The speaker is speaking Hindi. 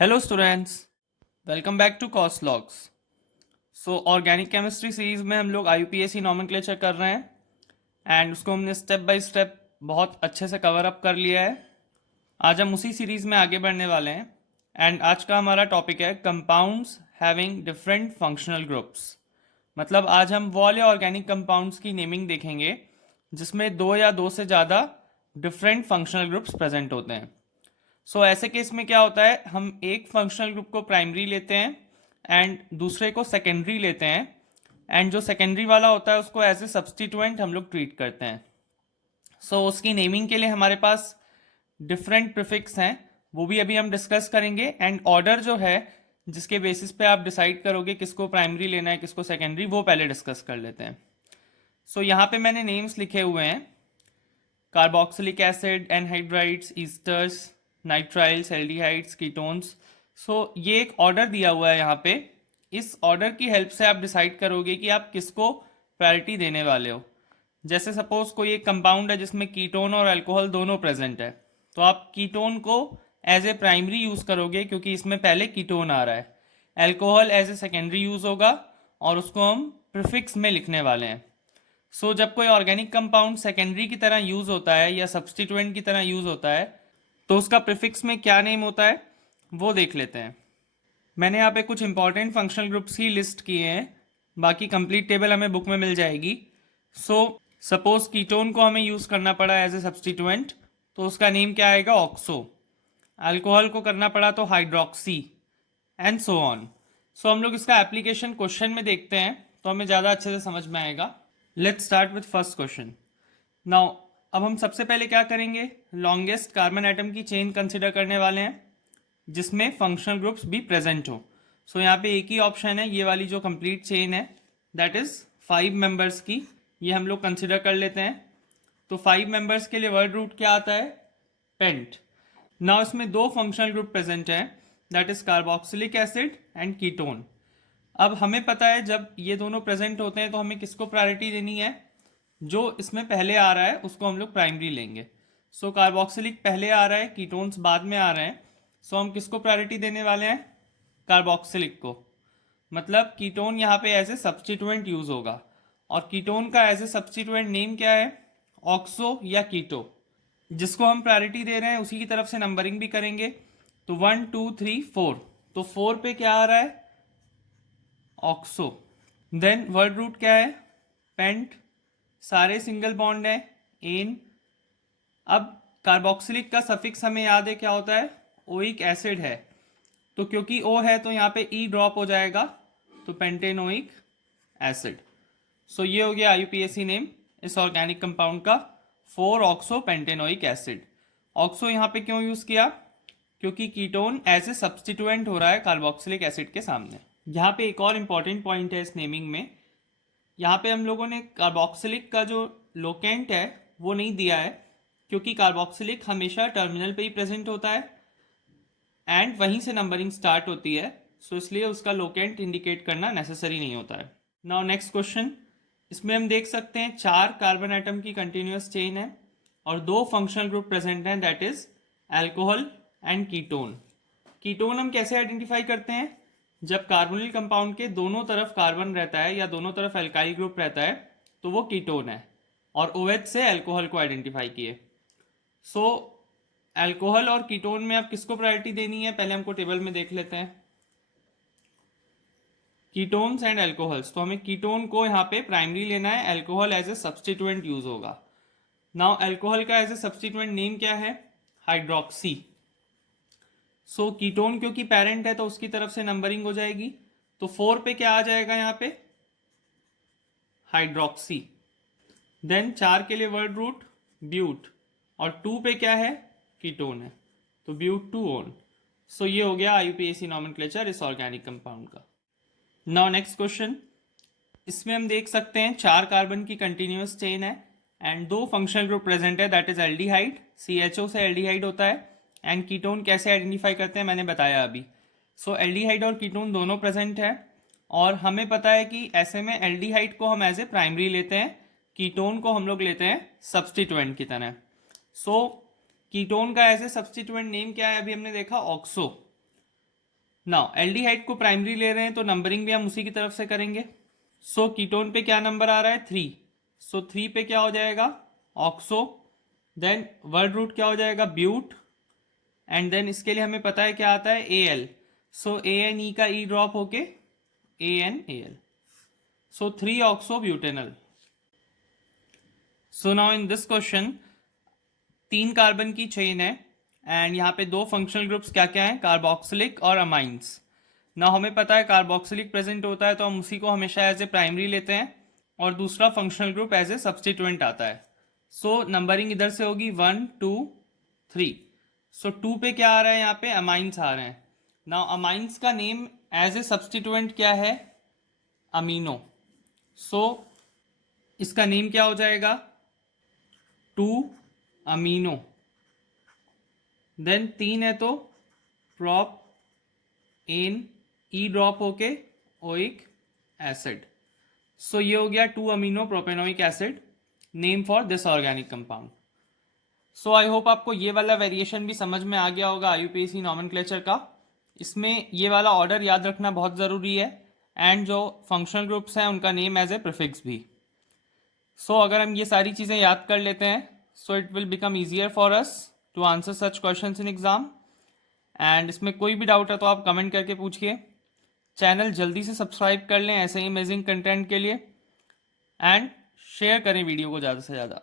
Hello students, welcome back to cost logs. Organic chemistry series में हम लोग IUPAC नॉमेनक्लेचर कर रहे हैं एंड उसको हमने स्टेप बाय स्टेप बहुत अच्छे से कवर अप कर लिया है। आज हम उसी सीरीज में आगे बढ़ने वाले हैं एंड आज का हमारा टॉपिक है compounds having different functional groups. मतलब आज हम वो वाले ऑर्गेनिक कंपाउंड्स की नेमिंग देखेंगे जिसमें दो या दो से ज़्यादा डिफरेंट फंक्शनल ग्रुप्स प्रेजेंट होते हैं। ऐसे केस में क्या होता है, हम एक फंक्शनल ग्रुप को प्राइमरी लेते हैं एंड दूसरे को सेकेंडरी लेते हैं एंड जो सेकेंडरी वाला होता है उसको एज ए सब्सटीट्यूएंट हम लोग ट्रीट करते हैं। उसकी नेमिंग के लिए हमारे पास डिफरेंट प्रिफिक्स हैं, वो भी अभी हम डिस्कस करेंगे एंड ऑर्डर जो है जिसके बेसिस पे आप डिसाइड करोगे किसको प्राइमरी लेना है किसको सेकेंडरी, वो पहले डिस्कस कर लेते हैं। यहाँ पे मैंने नेम्स लिखे हुए हैं: carboxylic acid, anhydrides, esters, nitriles, aldehydes, ketones. ये एक ऑर्डर दिया हुआ है यहाँ पे। इस ऑर्डर की हेल्प से आप डिसाइड करोगे कि आप किसको प्रायोरिटी देने वाले हो। जैसे सपोज कोई एक कंपाउंड है जिसमें कीटोन और अल्कोहल दोनों प्रेजेंट है, तो आप कीटोन को एज ए प्राइमरी यूज करोगे क्योंकि इसमें पहले कीटोन आ रहा है। Alcohol as a secondary use होगा और उसको हम प्रिफिक्स में लिखने वाले हैं। जब कोई ऑर्गेनिक कंपाउंड सेकेंडरी की तरह यूज होता है या सब्सटीट्यूएंट की तरह यूज होता है तो उसका प्रीफिक्स में क्या नेम होता है वो देख लेते हैं। मैंने यहाँ पे कुछ इंपॉर्टेंट फंक्शनल ग्रुप्स ही लिस्ट किए हैं, बाकी कंप्लीट टेबल हमें बुक में मिल जाएगी। सपोज कीटोन को हमें यूज करना पड़ा एज ए सब्सटीट्यूएंट, तो उसका नेम क्या आएगा? ऑक्सो। अल्कोहल को करना पड़ा तो हाइड्रोक्सी एंड सो ऑन। हम लोग इसका एप्लीकेशन क्वेश्चन में देखते हैं तो हमें ज़्यादा अच्छे से समझ में आएगा। Let's start with first question. Now अब हम सबसे पहले क्या करेंगे, लॉन्गेस्ट कार्बन एटम की चेन कंसिडर करने वाले हैं जिसमें फंक्शनल ग्रुप्स भी प्रेजेंट हो। यहाँ पे एक ही ऑप्शन है, ये वाली जो कंप्लीट चेन है दैट इज 5 मेंबर्स की, ये हम लोग कंसिडर कर लेते हैं। तो 5 मेंबर्स के लिए वर्ड रूट क्या आता है? पेंट। नाउ इसमें दो फंक्शनल ग्रुप प्रेजेंट हैं that is carboxylic acid and ketone. अब हमें पता है जब ये दोनों प्रेजेंट होते हैं तो हमें किसको प्रायोरिटी देनी है? जो इसमें पहले आ रहा है उसको हम लोग प्राइमरी लेंगे। कार्बोक्सिलिक पहले आ रहा है, कीटोन्स बाद में आ रहे हैं, हम किसको प्रायोरिटी देने वाले हैं? कार्बोक्सिलिक को। मतलब कीटोन यहाँ पे एज ए सब्सटीट्यूएंट यूज होगा और कीटोन का एज ए सब्सटीट्यूएंट नेम क्या है? ऑक्सो या कीटो। जिसको हम प्रायोरिटी दे रहे हैं उसी की तरफ से नंबरिंग भी करेंगे। तो 1 2 3 4, तो 4 पे क्या आ रहा है? ऑक्सो। देन वर्ड रूट क्या है? पेंट। सारे सिंगल बॉन्ड है, एन। अब कार्बोक्सिलिक का सफिक्स हमें याद है क्या होता है? ओइक एसिड है, तो क्योंकि ओ है तो यहाँ पे ई ड्रॉप हो जाएगा, तो पेंटेनोइक एसिड। ये हो गया IUPAC नेम इस ऑर्गेनिक कंपाउंड का, 4 ऑक्सो पेंटेनोइक एसिड। ऑक्सो यहाँ पे क्यों यूज किया? क्योंकि कीटोन एज ए सब्सटीट्यूएंट हो रहा है कार्बोक्सिलिक एसिड के सामने। यहाँ पे एक और इंपॉर्टेंट पॉइंट है इस नेमिंग में, यहाँ पे हम लोगों ने कार्बोक्सिलिक का जो लोकेंट है वो नहीं दिया है क्योंकि कार्बोक्सिलिक हमेशा टर्मिनल पे ही प्रेजेंट होता है एंड वहीं से नंबरिंग स्टार्ट होती है, इसलिए उसका लोकेंट इंडिकेट करना नेसेसरी नहीं होता है। Now next question. इसमें हम देख सकते हैं 4 कार्बन एटम की कंटिन्यूस चेन है और 2 फंक्शनल ग्रुप प्रेजेंट हैं that is alcohol and ketone. Ketone हम कैसे आइडेंटिफाई करते हैं? जब कार्बोनिल कंपाउंड के दोनों तरफ कार्बन रहता है या दोनों तरफ एल्काइल ग्रुप रहता है तो वो कीटोन है, और OH से अल्कोहल को आइडेंटिफाई किए। अल्कोहल और कीटोन में अब किसको प्रायोरिटी देनी है पहले हमको टेबल में देख लेते हैं। कीटोन्स एंड अल्कोहल्स, तो हमें कीटोन को यहाँ पे प्राइमरी लेना है, alcohol as a substituent use होगा। नाउ अल्कोहल का एज ए सब्सटीट्यूएंट नेम क्या है? हाइड्रोक्सी। कीटोन क्योंकि पेरेंट है तो उसकी तरफ से नंबरिंग हो जाएगी, तो 4 पे क्या आ जाएगा यहाँ पे? हाइड्रोक्सी। देन 4 के लिए वर्ड रूट ब्यूट, और 2 पे क्या है? कीटोन है, तो ब्यूट 2 ओन। ये हो गया IUPAC नॉमेनक्लेचर इस ऑर्गेनिक कंपाउंड का। Now next question. इसमें हम देख सकते हैं 4 कार्बन की कंटिन्यूस चेन है एंड 2 फंक्शनल ग्रुप प्रेजेंट है दैट इज एल्डिहाइड, CHO से एल्डिहाइड होता है। एंड कीटोन कैसे आइडेंटिफाई करते हैं मैंने बताया अभी। एल्डिहाइड और कीटोन दोनों प्रेजेंट है और हमें पता है कि ऐसे में एल्डिहाइड को हम एज ए प्राइमरी लेते हैं, कीटोन को हम लोग लेते हैं सब्सटीट्यूएंट की तरह। कीटोन का एज ए सब्सटीट्यूएंट नेम क्या है? अभी हमने देखा ऑक्सो। नाउ एल्डिहाइड को प्राइमरी ले रहे हैं तो नंबरिंग भी हम उसी की तरफ से करेंगे। सो कीटोन पे क्या नंबर आ रहा है? 3। सो 3 पे क्या हो जाएगा? ऑक्सो। देन वर्ड रूट क्या हो जाएगा? ब्यूट। एंड देन इसके लिए हमें पता है क्या आता है? ए L. So A N E का ई ड्रॉप होके A N A L. So 3 oxo butanal. So now in this question 3 carbon की चेन है एंड यहाँ पे 2 फंक्शनल ग्रुप्स क्या क्या हैं? कार्बोक्सिलिक और अमाइंस। ना हमें पता है कार्बोक्सिलिक प्रेजेंट होता है तो हम उसी को हमेशा एज ए प्राइमरी लेते हैं और दूसरा functional group as a substituent आता है। सो नंबरिंग इधर से होगी 1 2 3। सो 2 पे क्या आ रहा है? यहाँ पे अमाइंस आ रहे हैं। ना अमाइंस का नेम एज ए सब्सटीट्यूएंट क्या है? अमीनो। सो इसका नेम क्या हो जाएगा? 2 अमीनो। देन 3 है तो प्रॉप एन ई ड्रॉप होके ओइक एसिड। सो ये हो गया 2 amino propanoic acid, name for this organic compound. So I hope आपको ये वाला वेरिएशन भी समझ में आ गया होगा आईयूपीएसी नॉमेनक्लेचर का। इसमें ये वाला ऑर्डर याद रखना बहुत ज़रूरी है एंड जो फंक्शनल ग्रुप्स हैं उनका नेम एज ए प्रीफिक्स भी। सो अगर हम ये सारी चीज़ें याद कर लेते हैं so it will become easier for us to answer such questions in exam. And इसमें कोई भी डाउट है तो आप कमेंट करके पूछिए। चैनल जल्दी से सब्सक्राइब कर लें ऐसे ही अमेजिंग कंटेंट के लिए एंड शेयर करें वीडियो को ज़्यादा से ज़्यादा।